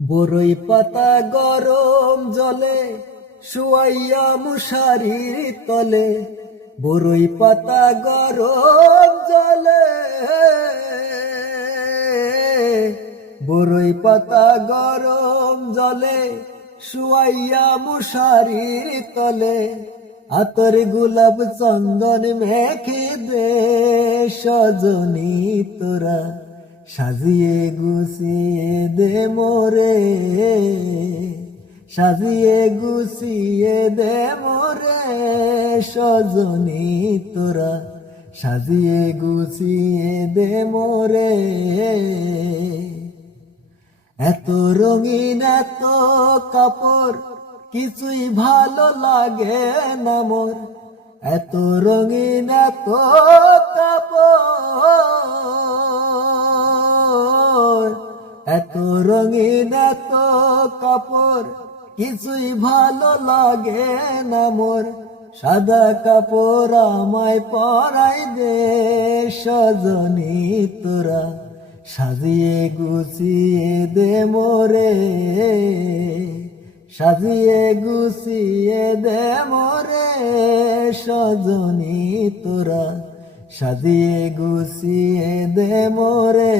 বরই পাতা গরম জলে শুয়াইয়া মশারির তলে, বরই পাতা গরম জলে, বরই পাতা গরম জলে শুয়াইয়া মশারির তলে, আতর গোলাপ চন্দন মেখে দে সজনী তোরা, সাজিয়ে গুছিয়ে দে মোরে, সাজিয়ে গুছিয়ে দে মোরে সজনী তোরা, সাজিয়ে গুছিয়ে দে মোরে। এত রঙিন এত কাপড় কিছুই ভালো লাগে না মোর, এত রঙিন এত কাপড়, এত রঙিন এত কাপড় কিছুই ভালো লাগে না মোর, সাদা কাপড় আমায় পরাই দে সজনী তোরা, সাজিয়ে গুছিয়ে দে মোরে, সাজিয়ে গুছিয়ে দে মোরে সজনী তোরা, সাজিয়ে গুছিয়ে দে মোরে।